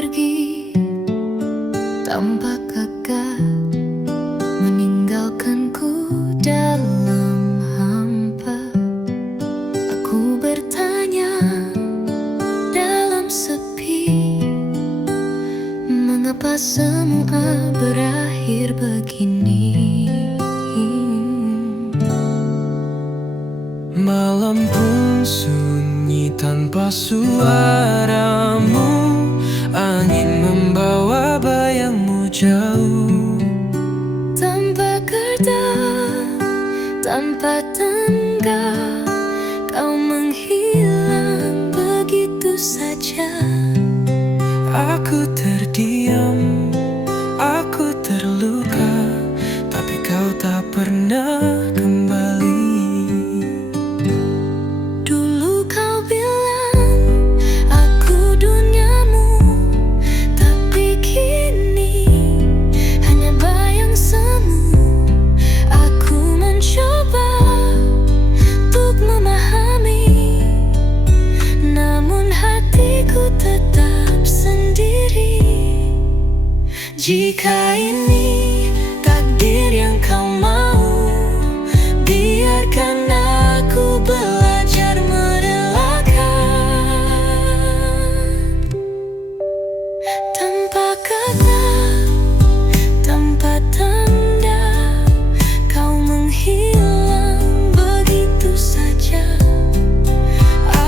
pergi tanpa kata, meninggalkanku dalam hampa. Aku bertanya dalam sepi, mengapa semua berakhir begini? Malam pun sunyi tanpa suaramu, angin membawa bayangmu jauh. Tanpa kata, tanpa tanda, kau menghilang begitu saja. Aku terdiam, aku terluka, tapi kau tak pernah kembali. Dulu kau bilang aku duniamu, tapi kini hanya bayang semu. Aku mencoba untuk memahami, namun hatiku tetap sendiri. Jika ini takdir yang kau mau, biarkan aku belajar merelakan. Tanpa kata, tanpa tanda, kau menghilang begitu saja.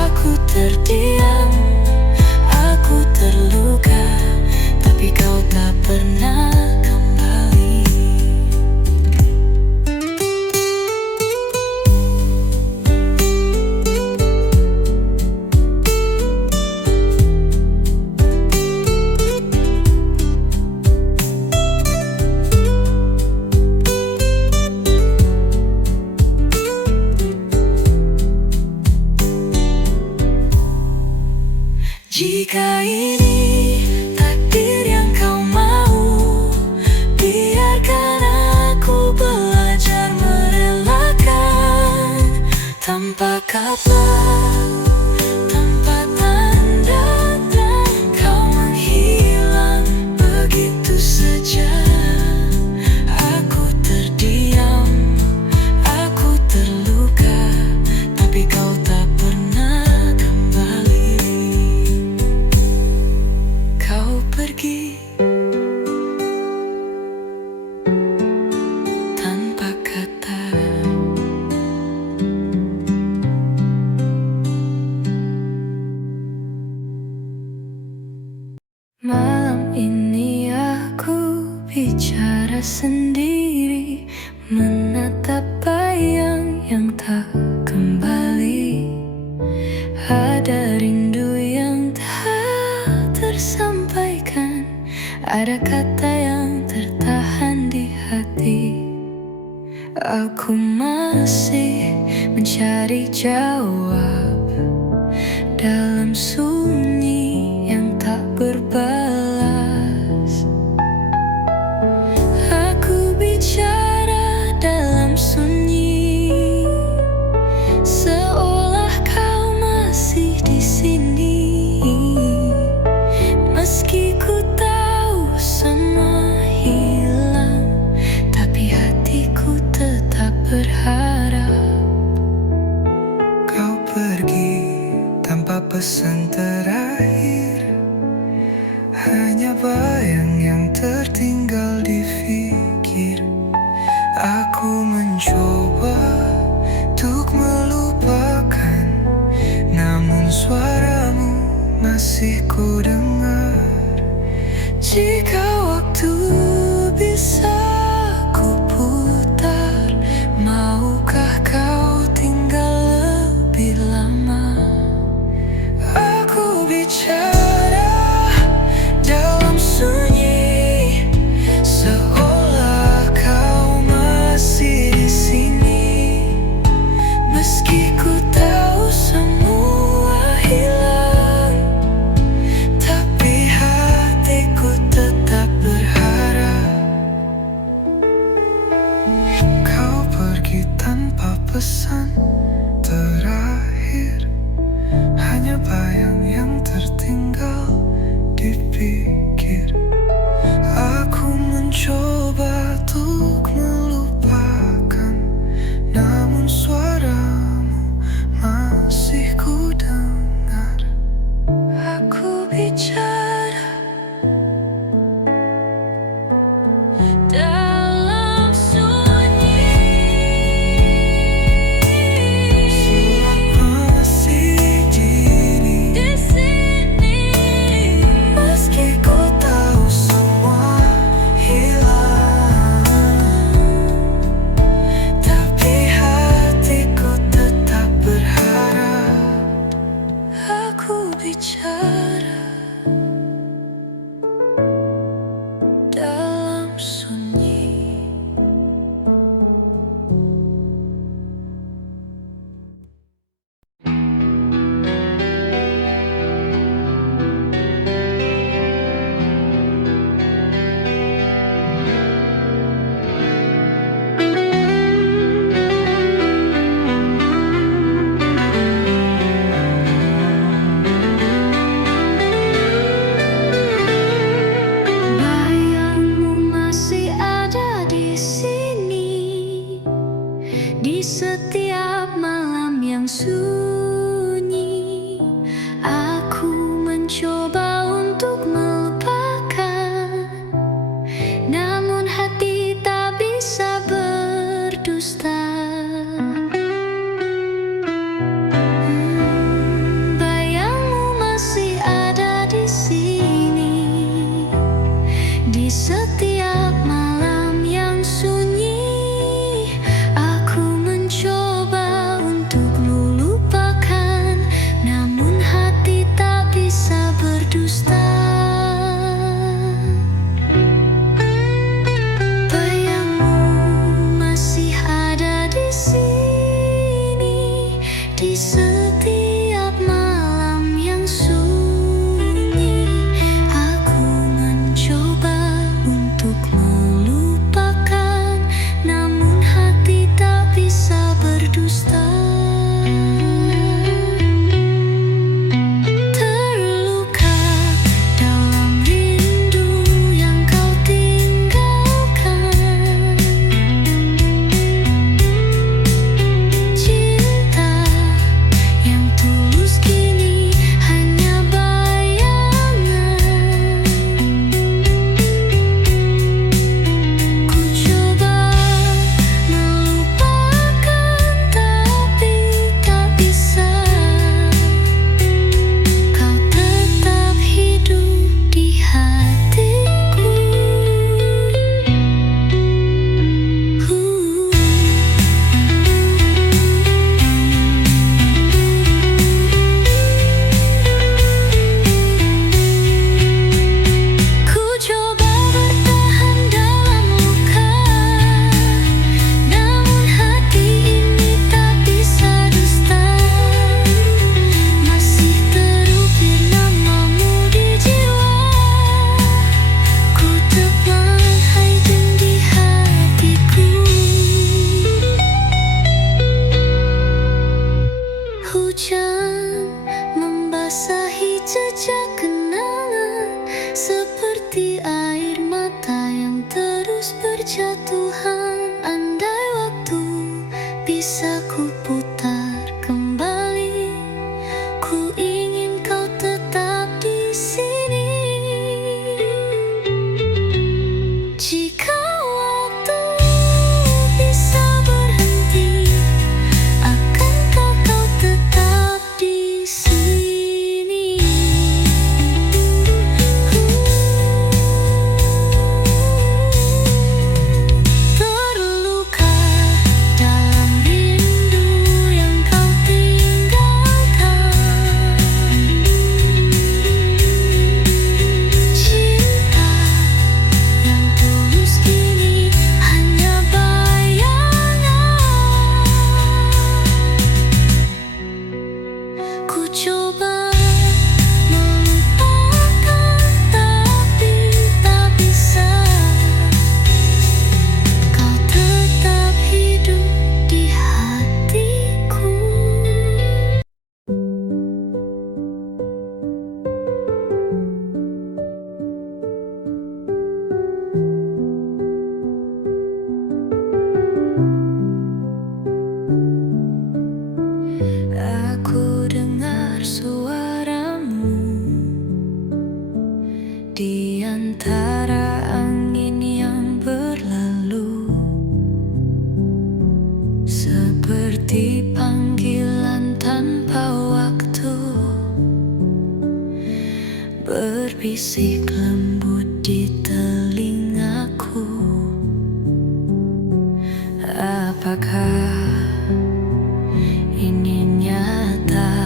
Aku terdiam, aku terluka, tapi kau tak pernah kembali. Jika ini takdir yang kau mau, biarkan aku belajar merelakan. Tanpa kata, tanpa tanda, kau menghilang begitu saja. Aku terdiam, aku terluka, tapi kau tak pernah kembali. Kau pergi tanpa kata. Malam ini aku bicara sendiri, menatap bayang yang tak kembali. Ada rindu yang tak tersampaikan, ada kata yang tertahan di hati. Aku masih mencari jawab dalam sunyi yang tak berbalas. Aku bicara dalam sunyi, seolah kau masih di sini. Meski ku tahu semua hilang, tapi hatiku tetap berharap. Kau pergi tanpa pesan terakhir, hanya bayang yang tertinggal di fikir. Aku mencoba untuk melupakan, namun suaramu masih ku dengar. Jika waktu bisa ku putar, maukah kau tinggal lebih lama? Aku bicara dalam sunyi, seolah kau masih di sini. Meski ku tahu semua hilang, tapi hatiku tetap berharap. Kau pergi tanpa pesan terakhir, hanya bayang yang tertinggal bicara dalam sunyi. Bayangmu masih ada di sini, di setiap malam yang sunyi. Aku mencoba untuk melupakan, namun hati tak bisa berdusta. Bayangmu masih ada di sini, di setiap malam yang sunyi. Aku mencoba untuk melupakan, namun hati tak bisa berdusta. Bayangmu masih ada di sini, di setiap malam yang sunyi. Aku mencoba untuk melupakan, namun hati tak bisa berdusta. Terluka dalam rindu yang kau tinggalkan. Cinta yang tulus kini hanya bayangan. Ku coba melupakan tapi tak bisa. Kau tetap hidup di hatiku. Ku coba bertahan dalam luka, namun hati ini tak bisa dusta. Masih terukir namamu di jiwa. Ku tebang haidin di hatiku. Hujan membasahi jejak kenangan, seperti air mata yang terus berjatuhan. Andai waktu bisa ku putar kembali, ku ingin kau tetap di sini. Jika waktu bisa berhenti, akankah kau tetap di sini? Terluka dalam rindu yang kau tinggalkan. Cinta yang tulus kini hanya bayangan. Ku coba melupakan tapi tak bisa. Kau tetap hidup di hatiku. Aku dengar suaramu di antara angin yang berlalu, seperti panggilan tanpa waktu, berbisik lembut di telingaku. Apakah ini nyata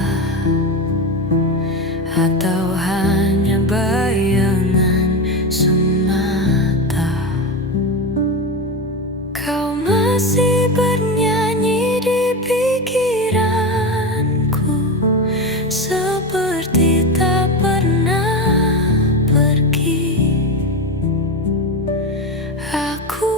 atau kau hanya bayangan semata. Kau masih bernyanyi di pikiranku, seperti tak pernah pergi. Aku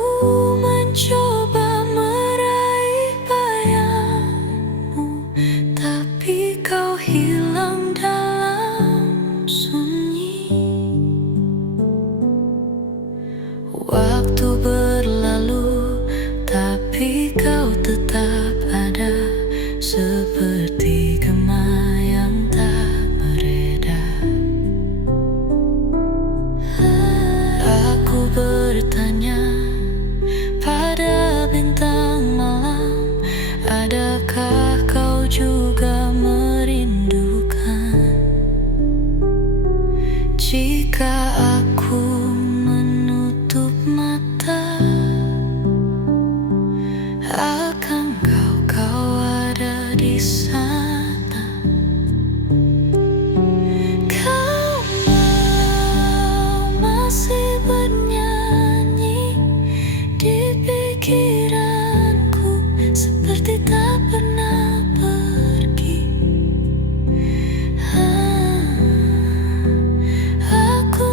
mencoba meraih bayangmu, tapi kau hilang dalam sunyi. Waktu berlalu, tapi kau tetap ada, seperti gema yang tak mereda. Aku bertanya pada bintang malam, adakah kau juga merindukan? Jika aku menutup mata, akankah kau ada di sana? Kau masih bernyanyi di pikiranku, seperti tak pernah pergi. Aku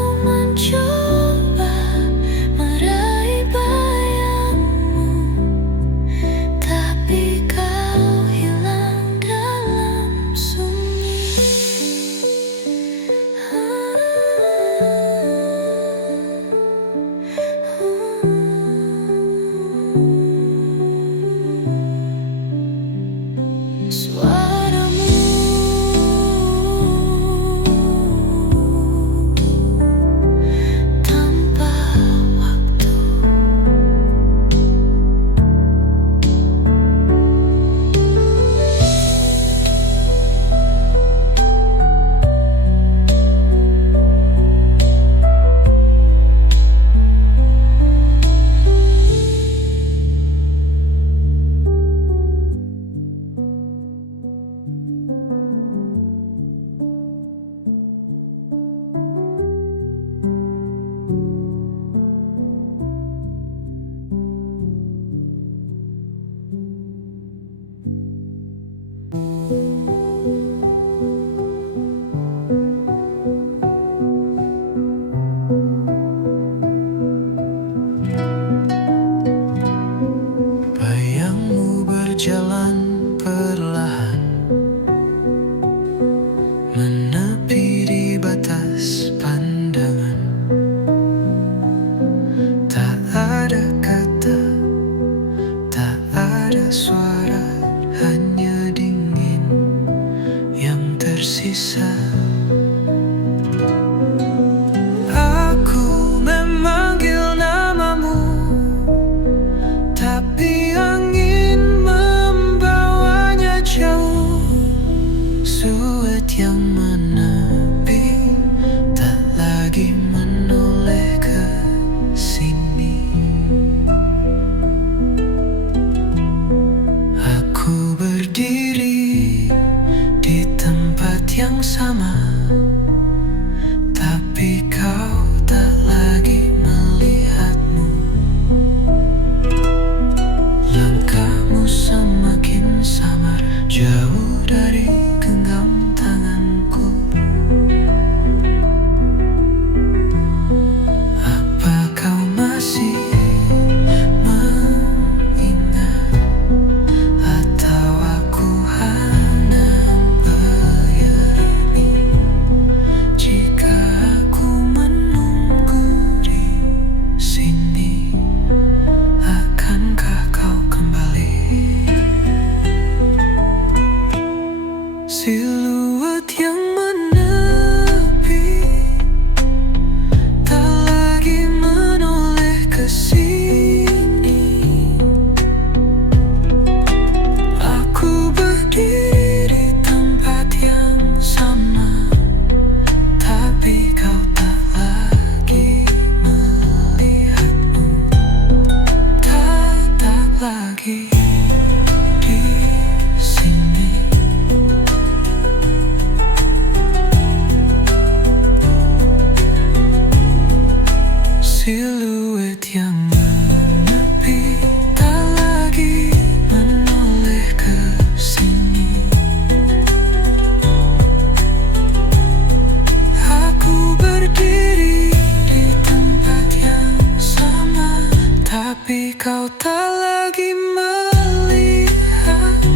Tapi kau tak lagi melihatku,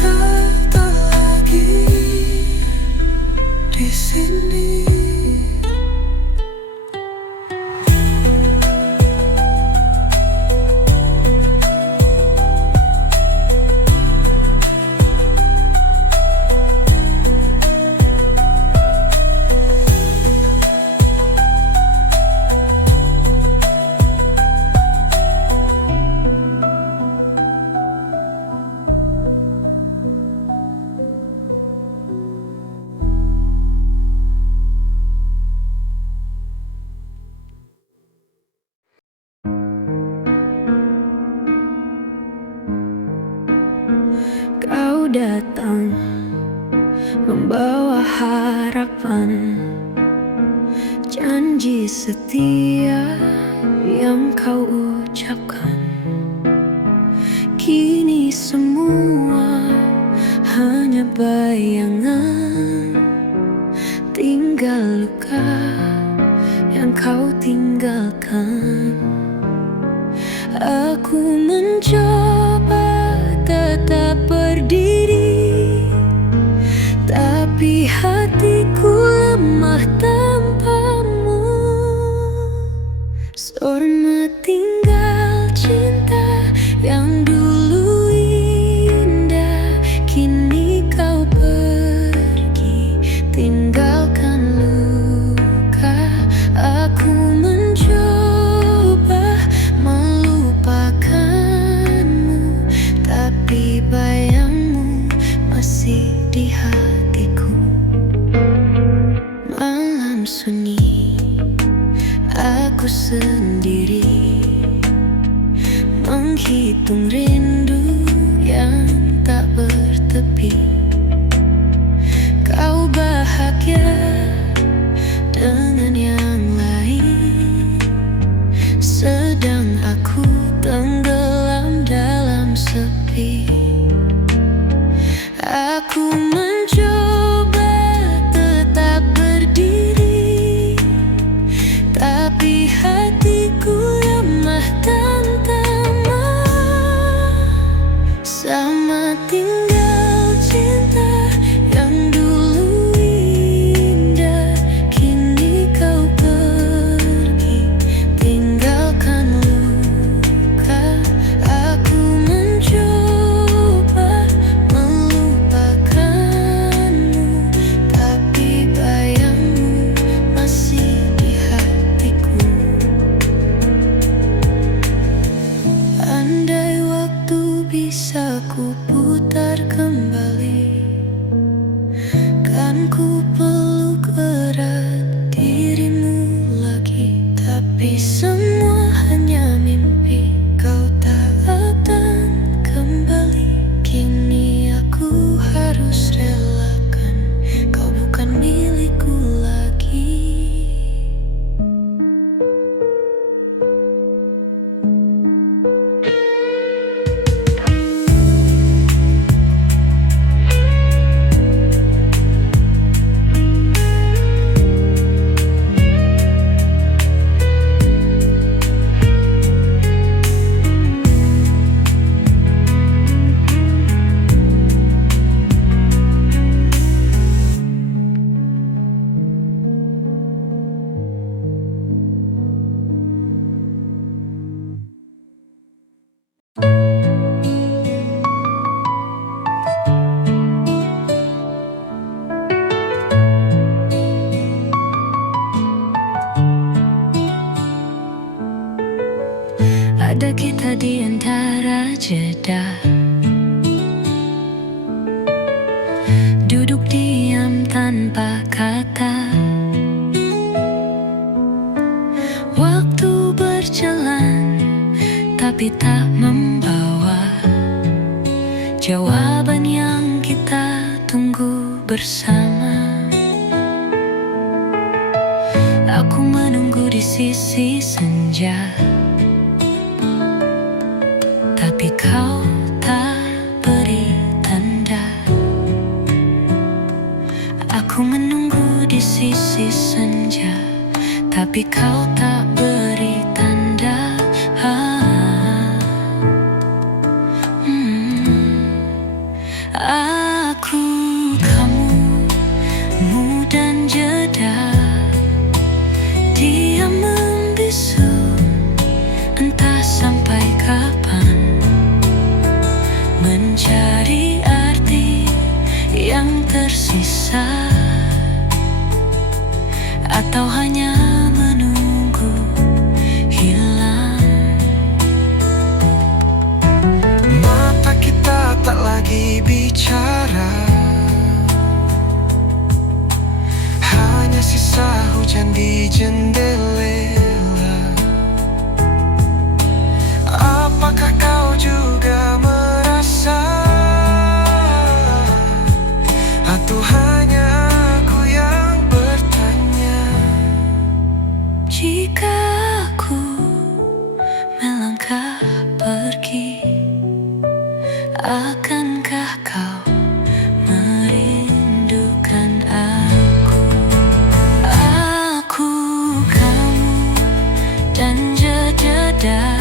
tak lagi di sini. Kau datang membawa harapan, janji setia yang kau ucapkan. Kini semua hanya bayangan, tinggal luka yang kau tinggalkan. Aku mencoba tetap berdiri, tapi hatiku lemah tanpamu. Selamat tinggal cinta yang dulu indah, kini kau pergi tinggalkan luka. Aku mencoba melupakanmu, tapi bayangmu masih di hatiku. Malam sunyi, aku sendiri menghitung rindu yang tak bertepi. Kau bahagia dengan yang lain, sedang aku tenggelam dalam sepi. Aku mencoba tetap berdiri, tapi hatiku lemah tanpamu. Sama tinggal cinta yang dulu indah, kini kau pergi tinggalkan luka. Aku mencoba melupakanmu, tapi bayangmu masih di hatiku. Andai waktu bisa ku putar kembali, kan ku peluk erat dirimu lagi. Tapi semua hanya mimpi, kau tak akan kembali. Kini aku harus relakan, kau bukan milikku lagi. Ada kita di antara jeda, duduk diam tanpa kata. Waktu berjalan tapi tak membawa jawaban yang kita tunggu bersama. Aku menunggu di sisi senja, tapi kau tak beri tanda. Aku menunggu di sisi senja, tapi kau tak beri tanda. di jendela. Apakah kau juga merasa, atau hanya aku yang bertanya? Jika aku melangkah pergi, akankah kau merindukan aku? Aku, kamu, dan jeda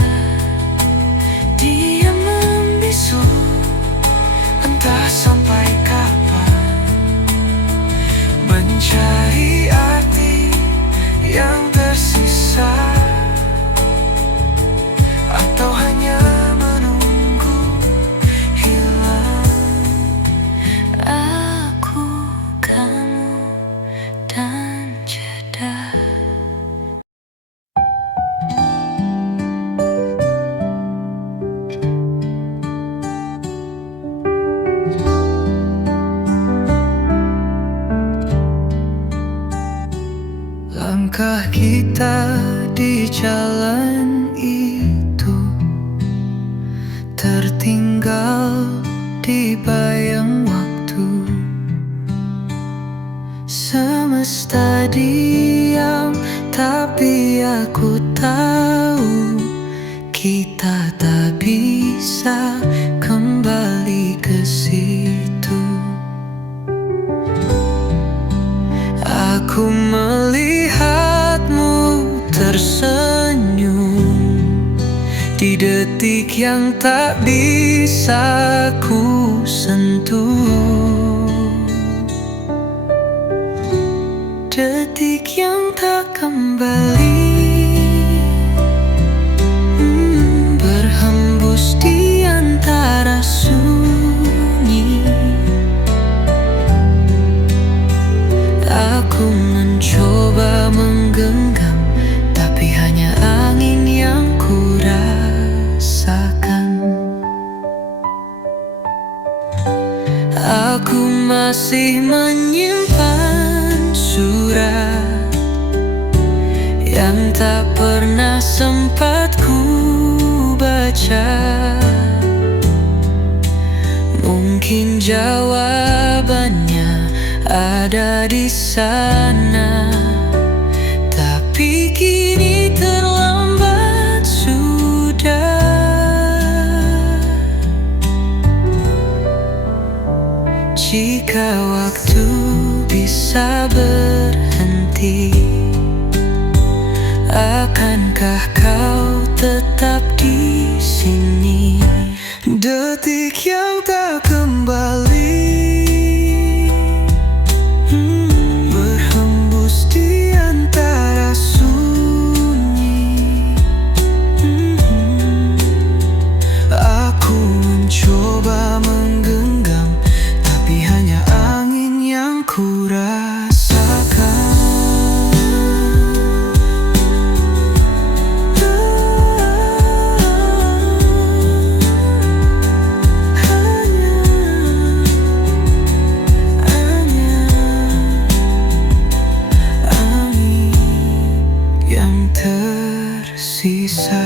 Dia membisu, entah sampai kapan, mencari arti yang tersisa, atau hanya menunggu hilang. Aku, kamu, dan jeda. Langkah kita di jalan itu tertinggal di bayang waktu. Semesta diam, tapi aku tahu kita tak bisa kembali ke situ. Aku melihatmu tersenyum di detik yang tak bisa ku sentuh, detik yang tak kembali, berhembus di antara sunyi. Aku mencoba menggenggam, tapi hanya angin yang ku rasakan. Aku masih menyimpan surat yang tak pernah sempat ku baca. Mungkin jawabannya ada di sana, tapi kini terlambat sudah. Jika waktu bisa berhenti, akankah kau tetap di sini? Detik yang tak kembali, berhembus di antara sunyi. Aku mencoba menggenggam, tapi hanya angin yang ku rasakan. Tersisa.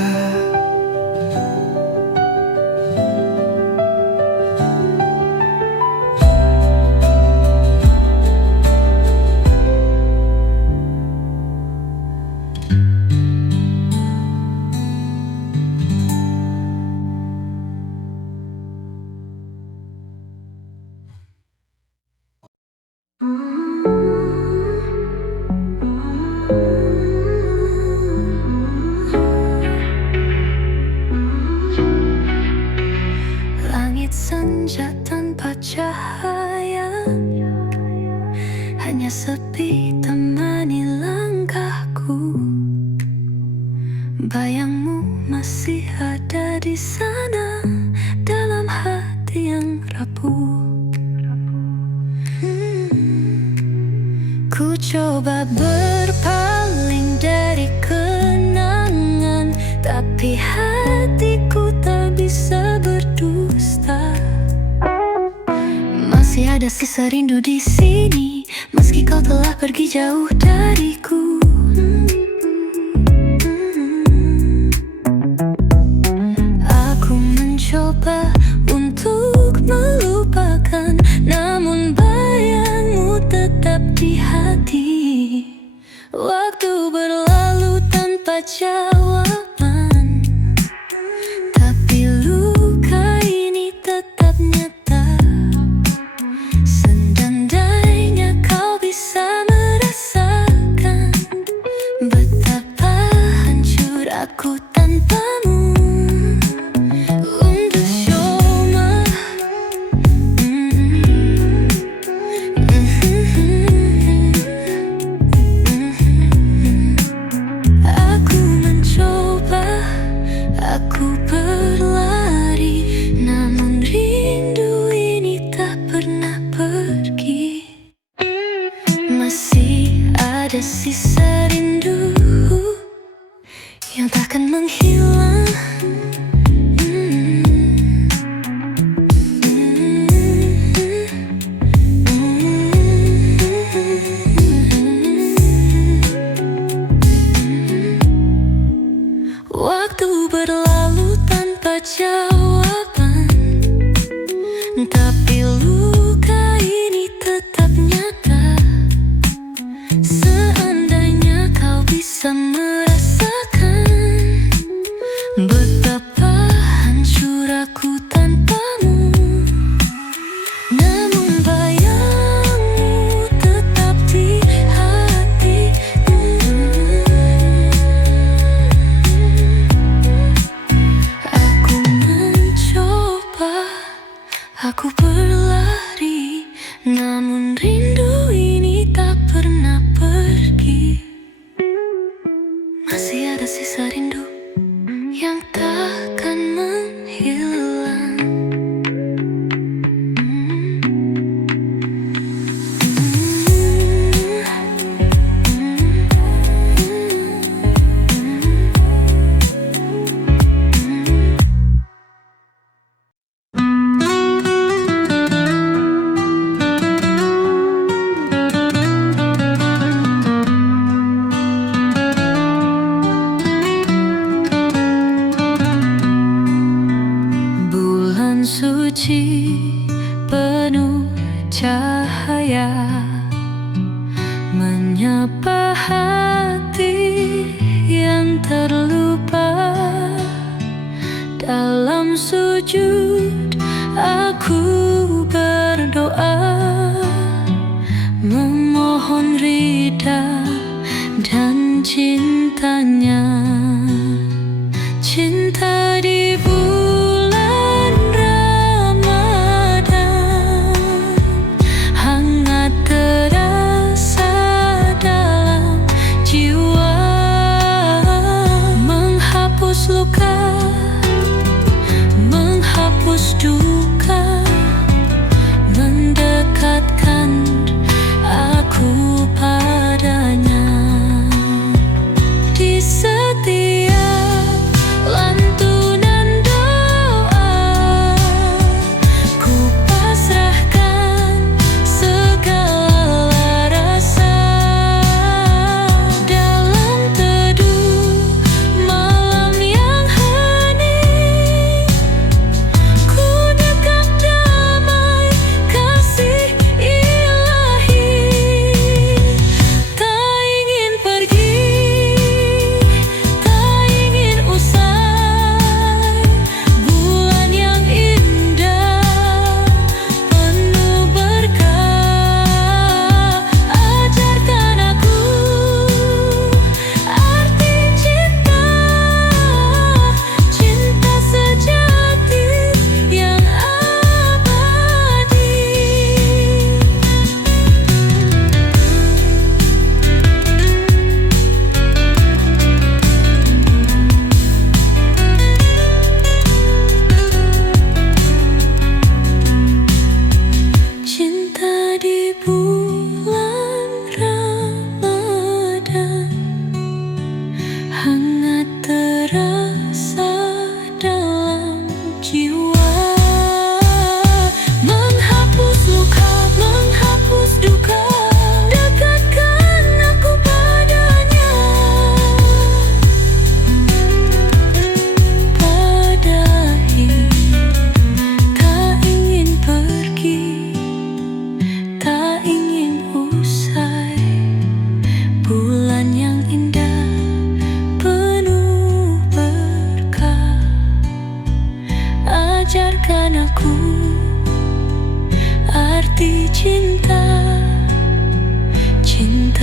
Senja tanpa cahaya, hanya sepi temani langkahku. Bayangmu masih ada di sana, dalam hati yang rapuh. Ku coba berpaling dari kenangan, tapi hatiku tak bisa berdusta. Masih ada sisa rindu di sini, meski kau telah pergi jauh dariku. Aku mencoba untuk melupakan, namun bayangmu tetap di hati. Waktu berlalu tanpa jawaban, tapi luka ini tetap nyata. Seandainya kau bisa merasakan betapa hancur aku tanpamu. Untuk Shoma, aku mencoba, aku berlari, namun rindu ini tak pernah pergi. Masih ada sisa rindu yang takkan menghilang. Waktu berlalu tanpa jawaban, tapi luka ini tetap nyata. Seandainya kau bisa merasakan betapa hancur aku tanpamu, namun bayangmu tetap di hati. Aku mencoba, aku berlari, namun rindu ini tak pernah pergi. Masih ada sisa rindu yang takkan menghilang. Bulan suci penuh cahaya menyapa hati yang terlupa. Dalam sujud aku berdoa, memohon ridha dan cintanya. Cinta di bulan Ramadan hangat terasa dalam jiwa, menghapus luka, menghapus duka, mendekatkan aku padanya. Di setiap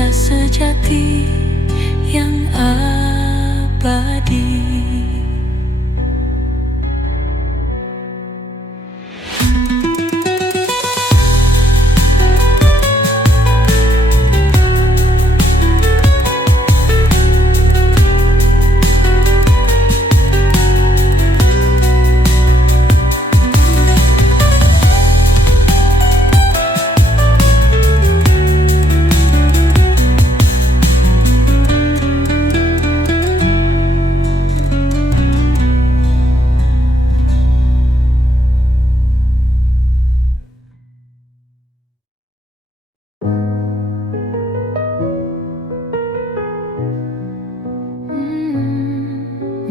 cinta sejati yang abadi.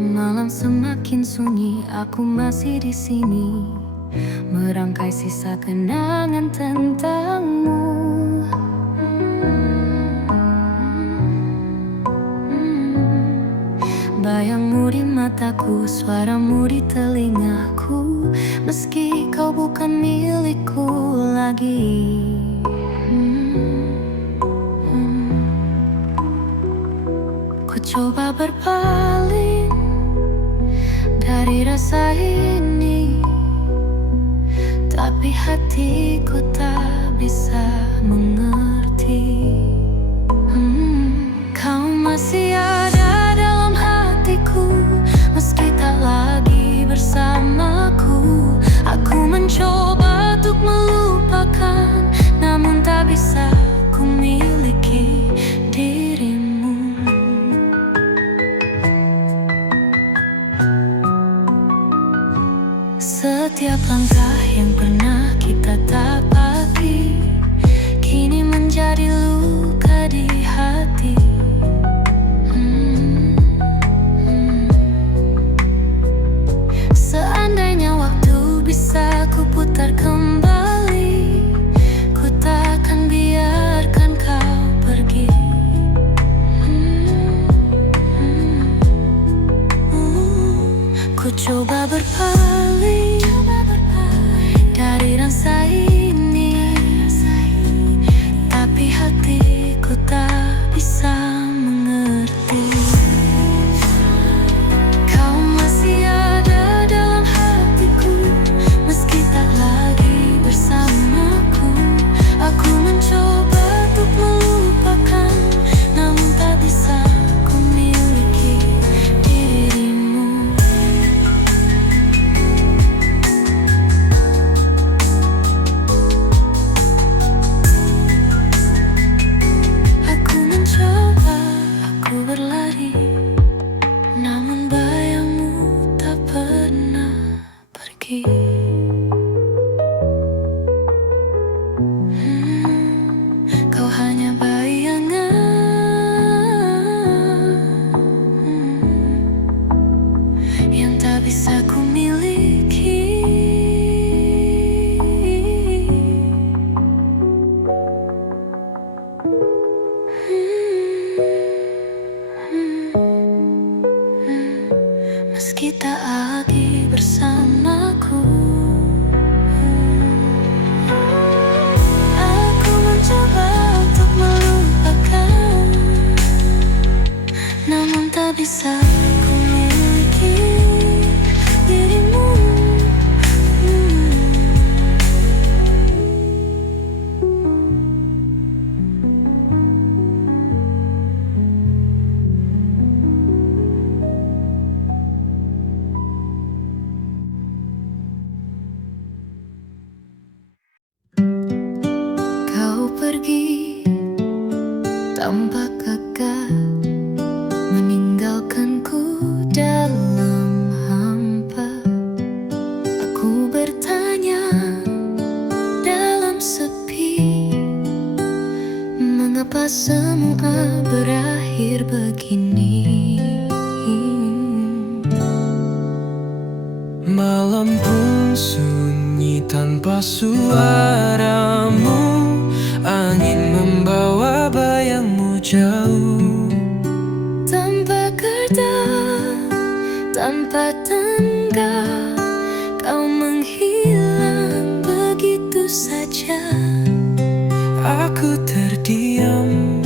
Malam semakin sunyi, aku masih di sini merangkai sisa kenangan tentangmu. Bayangmu di mataku, suaramu di telingaku, meski kau bukan milikku lagi. Ku coba berpaling dari rasa ini, tapi hatiku tak bisa mengerti. Kau masih ada dalam hatiku, meski tak lagi bersamaku. Aku mencoba untuk melupakan, namun tak bisa ku miliki dirimu. Setiap langkah yang pernah kita tapaki kini menjadi luka di hati. Seandainya waktu bisa ku putar kembali, ku takkan biarkan kau pergi. Ku coba berpaling dari rasa ini, tapi hatiku tak bisa mengerti. Kau masih ada dalam hatiku, meski tak lagi bersamaku. Aku mencoba untuk melupakan, namun tak bisa ku miliki dirimu. Aku mencoba, aku berlari, namun bayangmu tak pernah pergi. Kau hanya bayangan yang tak bisa ku miliki. Meski tak lagi bersamaku, aku mencoba untuk melupakan, namun tak bisa ku miliki dirimu. Kau pergi tanpa kakak, meninggalkanku dalam hampa. Aku bertanya dalam sepi, mengapa semua berakhir begini? Malam pun sunyi tanpa suaramu, angin membawa bayangmu jauh. Tanpa gerda, tanpa tangga, kau menghilang begitu saja. Aku terdiam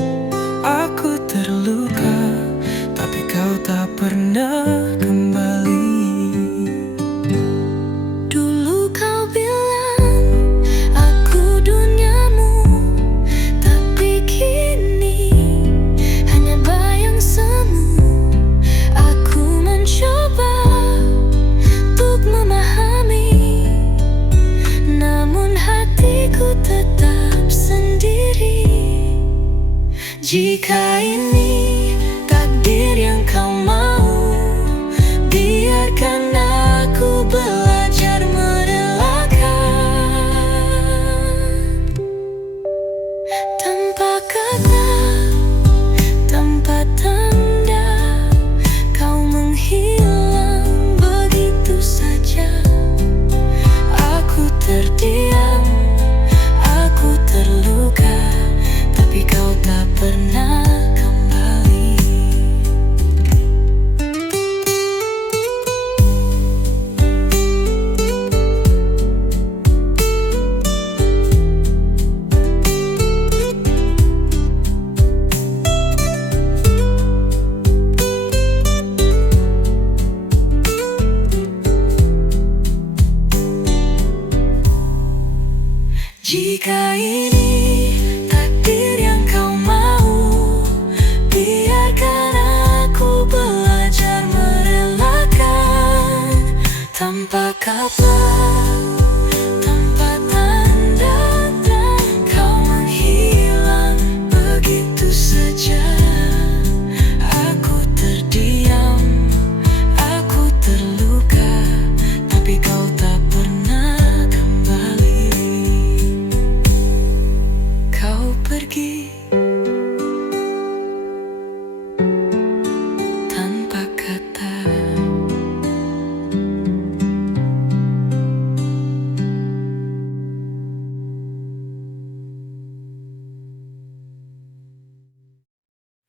Jika ini takdir yang kau mau, biarkan aku belajar merelakan. Tanpa kata, tanpa tanda, kau menghilang begitu saja. Aku terdiam, aku terluka, tapi kau tak pernah kembali. Jika ini takdir yang kau mau, biarkan aku belajar merelakan. Tanpa kabar, tanpa tanda, kau menghilang begitu saja. Aku terdiam, aku terluka, tapi kau tak pernah kembali. Kau pergi tanpa kata.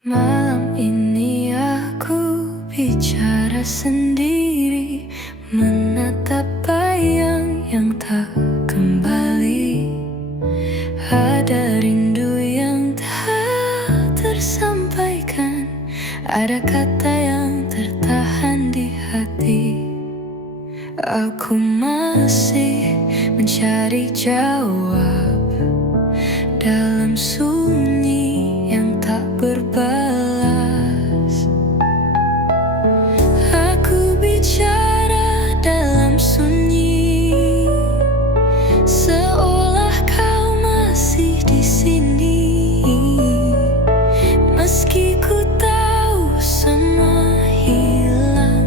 Malam ini aku bicara sendiri, menatap bayang yang tak kembali. Ada rindu yang tak tersampaikan, ada kata yang tertahan di hati. Aku masih mencari jawab dalam sunyi yang tak berbalas. Aku bicara dalam sunyi, seolah kau masih di sini. Meski ku tahu semua hilang,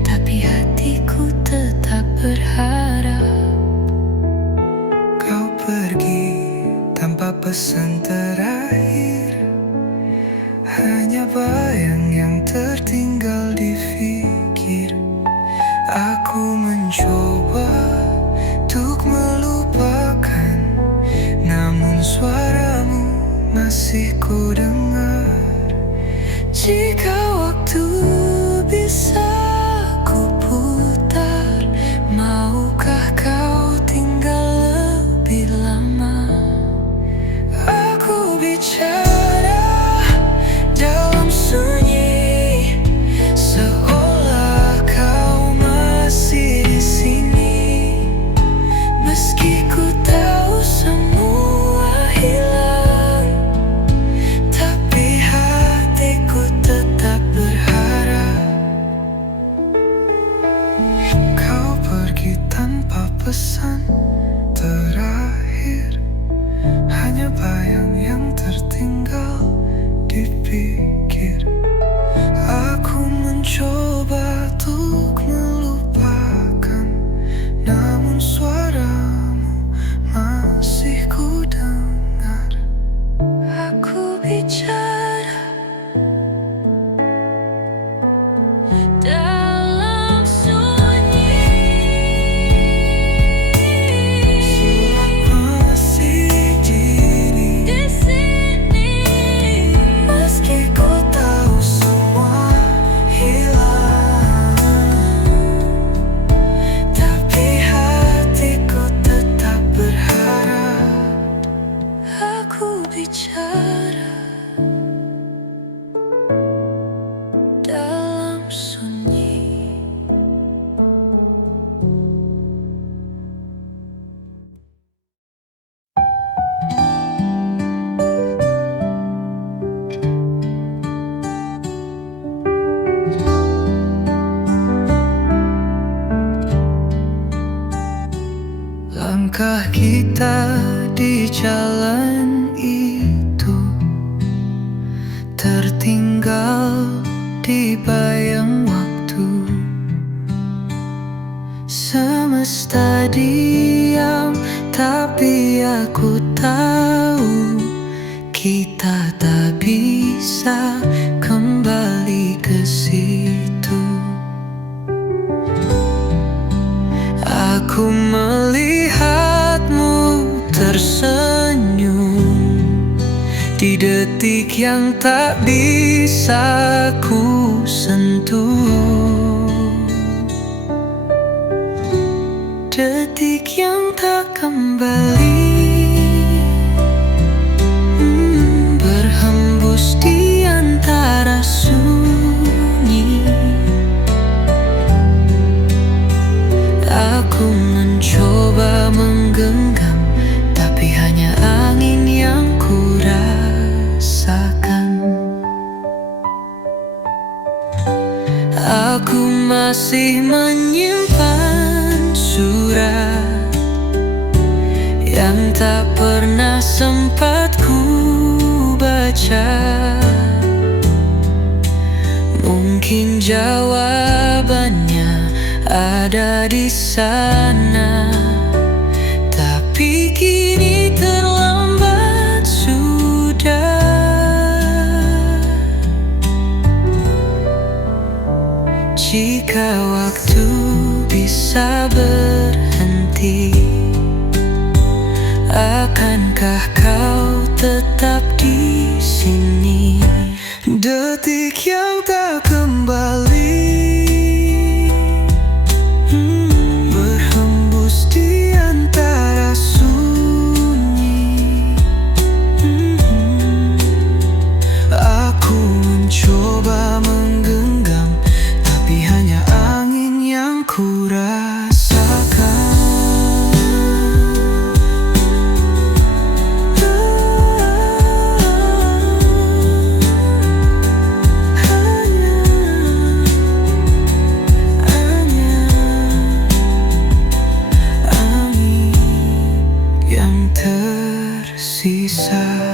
tapi hatiku tetap berharap. Kau pergi tanpa pesan terakhir, hanya bayang yang tertinggal di fikir. Aku mencoba untuk melupakan, namun suaramu masih ku dengar. Jika waktu bisa ku putar, maukah kau tinggal lebih lama? Aku bicara dalam sunyi, seolah kau masih di sini. Meski ku tahu semua hilang, tapi hatiku tetap berharap. tertinggal di bayang waktu. Semesta diam, tapi aku tahu kita tak bisa kembali ke situ. Aku melihatmu tersenyum di detik yang tak bisa ku sentuh, detik yang tak kembali, berhembus di antara sunyi. Aku mencoba menggenggam, tapi hanya angin yang ku rasakan. Aku masih menyimpan surat yang tak pernah sempat ku baca. Mungkin jawabannya ada di sana, tapi kini terlambat sudah. Jika waktu bisa berhenti, akankah kau tetap di sini? Detik yang tak kembali, berhembus di antara sunyi. Aku mencoba menggenggam, tapi hanya angin yang ku rasakan. Hanya angin yang tersisa.